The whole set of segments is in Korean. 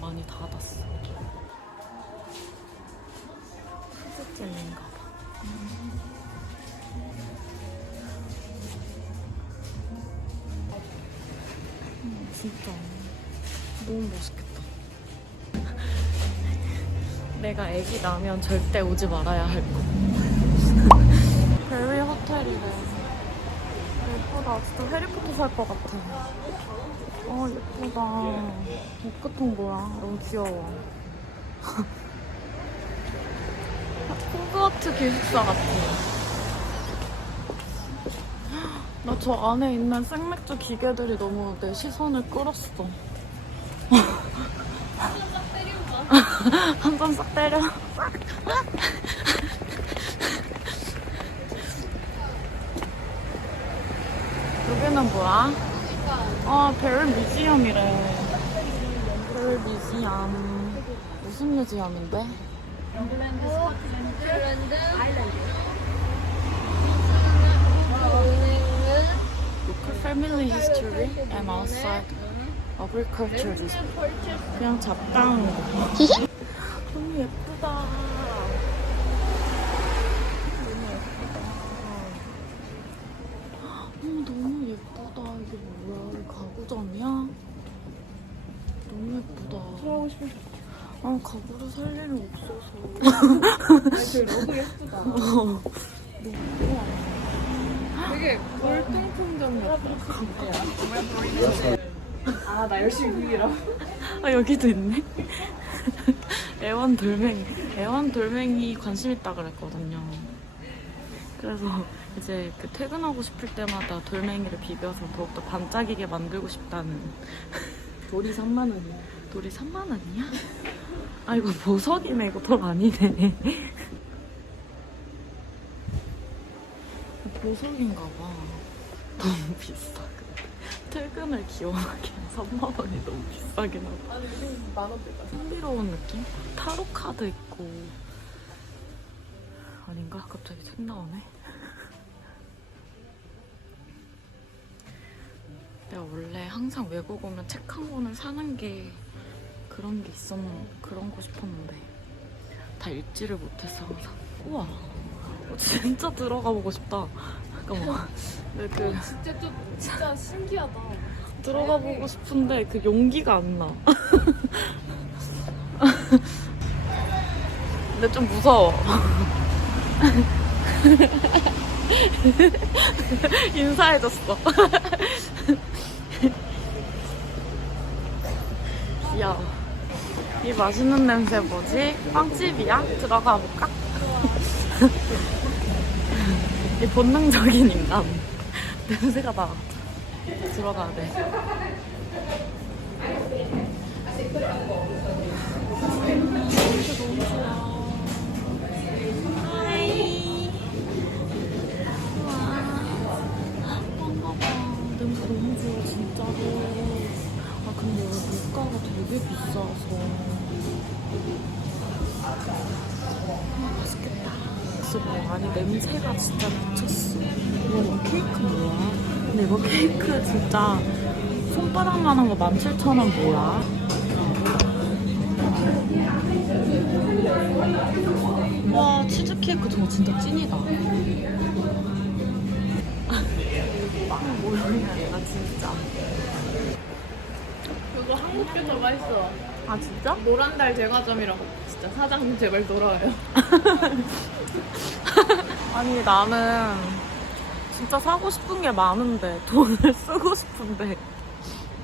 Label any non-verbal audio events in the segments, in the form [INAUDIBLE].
많이 닫았어. 수제잼인가 봐. 음, 진짜 너무 멋있겠다. [LAUGHS] 내가 아기 나면 절대 오지 말아야 할 곳. 베리 [LAUGHS] 호텔이래. 예쁘다. 진짜 해리포터 살 것 같아. 어, 예쁘다. 옷 같은 거야. 너무 귀여워. [LAUGHS] 호그와트 기숙사 같아. 나 저 안에 있는 생맥주 기계들이 너무 내 시선을 끌었어. [LAUGHS] 한번싹 때려. [LAUGHS] 뭐야? 아, 별 뮤지엄이래. 별 뮤지엄. 무슨 뮤지엄인데? Local family history and outside agriculture. 그냥 잡다한 거. 너무 예쁘다. 너무 예쁘다. 어, 너무 예쁘다. 이게 뭐야? 이 가구점이야? 너무 예쁘다. 하고 싶은 아, 가구를 살 일은 없어서. 저 너무 예쁘다. [LAUGHS] 어. 되게 골동품점 같다. [LAUGHS] 아, 나 열심히 구기라. 아, 여기도 있네. [LAUGHS] 애완 돌멩이. 애완 돌멩이 관심 있다 그랬거든요. 그래서 이제 그 퇴근하고 싶을 때마다 돌멩이를 비벼서 더욱더 반짝이게 만들고 싶다는. 돌이 3만 원이야. 돌이 3만 원이야? 아, 이거 보석이네. 이거 돌 아니네. 보석인가 봐. 너무 비싸. 퇴근을 기원하기엔 3만 원이 너무 비싸긴 하다. 아니, 만 원대가. 흥미로운 느낌? 타로 카드 있고 아닌가? 갑자기 책 나오네. 내가 원래 항상 외국 오면 책 한 권을 사는 게 그런 게 있었 그런 거 싶었는데 다 읽지를 못해서 항상 우와 어, 진짜 들어가 보고 싶다. 잠깐만. 근데 그 진짜 좀, 진짜 신기하다. 들어가 보고 싶은데 그 용기가 안 나. [LAUGHS] 근데 좀 무서워. [LAUGHS] [LAUGHS] 인사해줬어. [LAUGHS] 귀여워. 이 맛있는 냄새 뭐지? 빵집이야? 들어가 볼까? [LAUGHS] 이 본능적인 인간. 냄새가 나. 들어가야 돼. 냄새 너무 좋아, 진짜로. 아, 근데 물가가 되게 비싸서. 아, 맛있겠다. 그래서 뭐, 아니, 냄새가 진짜 미쳤어. 이거 케이크 뭐야? 근데 이거 케이크 진짜 손바닥만 한 거 17,000원 뭐야? 와 치즈케이크 저거 진짜 찐이다 빵 모양이 아니라 진짜 그거 한국 게 들어가 있어. 아 진짜? 노란달 제과점이라고. 진짜 사장님 제발 돌아와요. [LAUGHS] 아니 나는 진짜 사고 싶은 게 많은데 돈을 쓰고 싶은데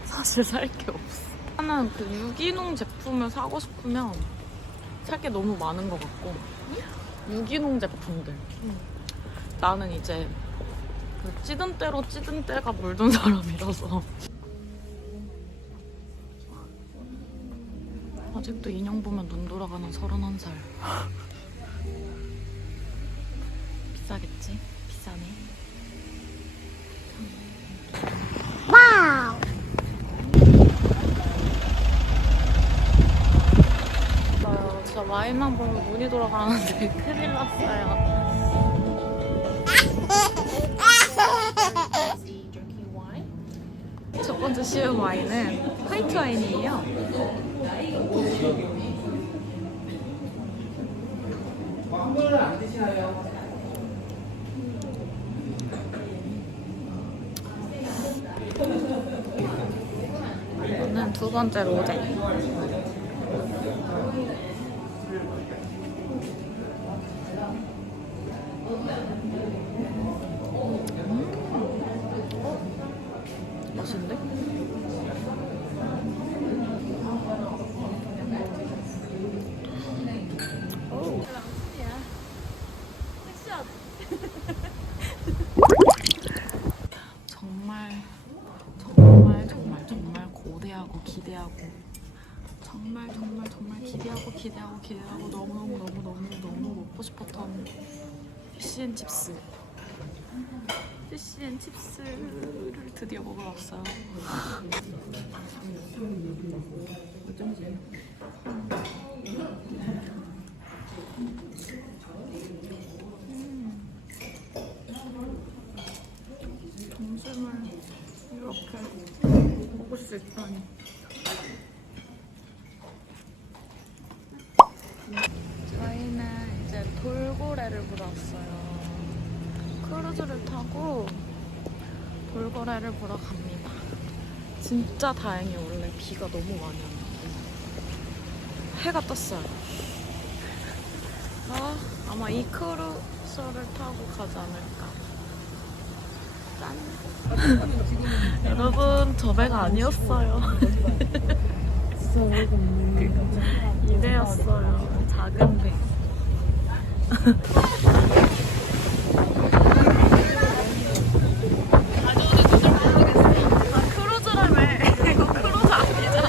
사실 살 게 없어. 나는 그 유기농 제품을 사고 싶으면 살 게 너무 많은 것 같고 유기농 제품들. 나는 이제 그 찌든 때로 찌든 때가 물든 사람이라서 아직도 인형 보면 눈 돌아가는 서른한 살. 비싸겠지? 비싸네. 와우! 진짜 와인만 보면 눈이 돌아가는데 큰일 났어요. 번째 시음 와인은 화이트 와인이에요. 이거는 두 번째 로제. 정말 정말 정말 정말 고대하고 기대하고 정말 정말 정말 기대하고 기대하고 기대하고 너무너무 너무너무 너무 먹고 싶었던 피시앤칩스. 피시앤칩스를 드디어 먹으러 왔어요 점심을 이렇게 먹을 수 있다니. 저희는 이제 돌고래를 보러 왔어요. 크루즈를 타고 돌고래를 보러 갑니다. 진짜 다행히 원래 비가 너무 많이 왔는데 해가 떴어요. 아, 아마 이 크루즈를 타고 가지 않을까. 짠. [LAUGHS] 여러분 저 배가 아니었어요. [LAUGHS] 이배였어요. 작은 배. [LAUGHS] 아, 크루즈라며. 이거 크루즈 아니잖아.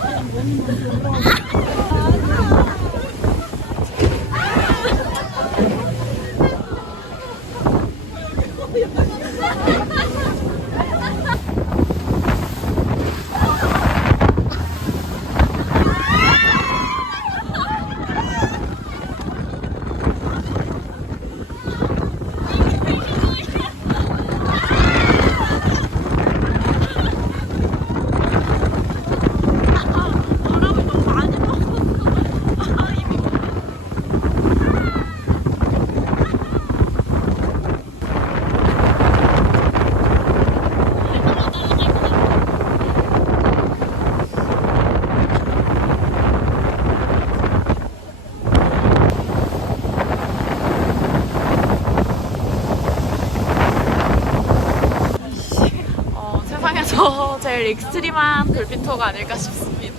바람을 너무 많이 먹었어. 아, 이미 어, 제일 익스트림한 돌핀 투어가 아닐까 싶습니다.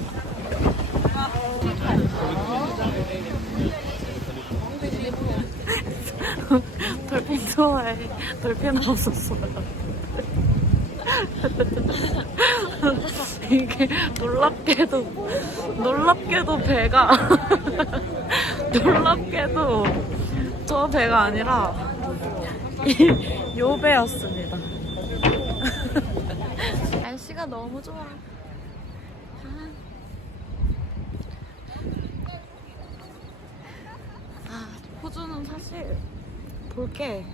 [LAUGHS] 돌핀 투어에 돌핀 없었어요. 이게 놀랍게도 놀랍게도 배가 [LAUGHS] 놀랍게도 저 배가 아니라 이, 요 배였습니다. [LAUGHS] 너무 좋아. 아, 호주는 사실 볼 게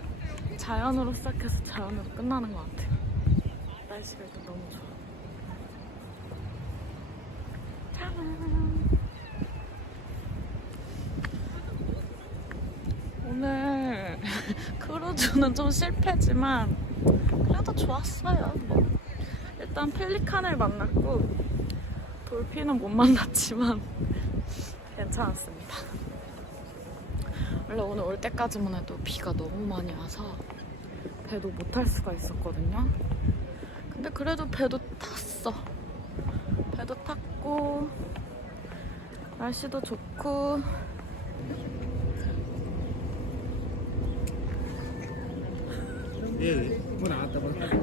자연으로 시작해서 자연으로 끝나는 것 같아요. 날씨가 일단 너무 좋아. 오늘 [LAUGHS] 크루즈는 좀 실패지만 그래도 좋았어요. 뭐. 일단 펠리칸을 만났고 돌핀은 못 만났지만 [LAUGHS] 괜찮았습니다. 원래 오늘 올 때까지만 해도 비가 너무 많이 와서 배도 못 탈 수가 있었거든요. 근데 그래도 배도 탔어. 배도 탔고 날씨도 좋고 예, 뭐 나왔다 봐.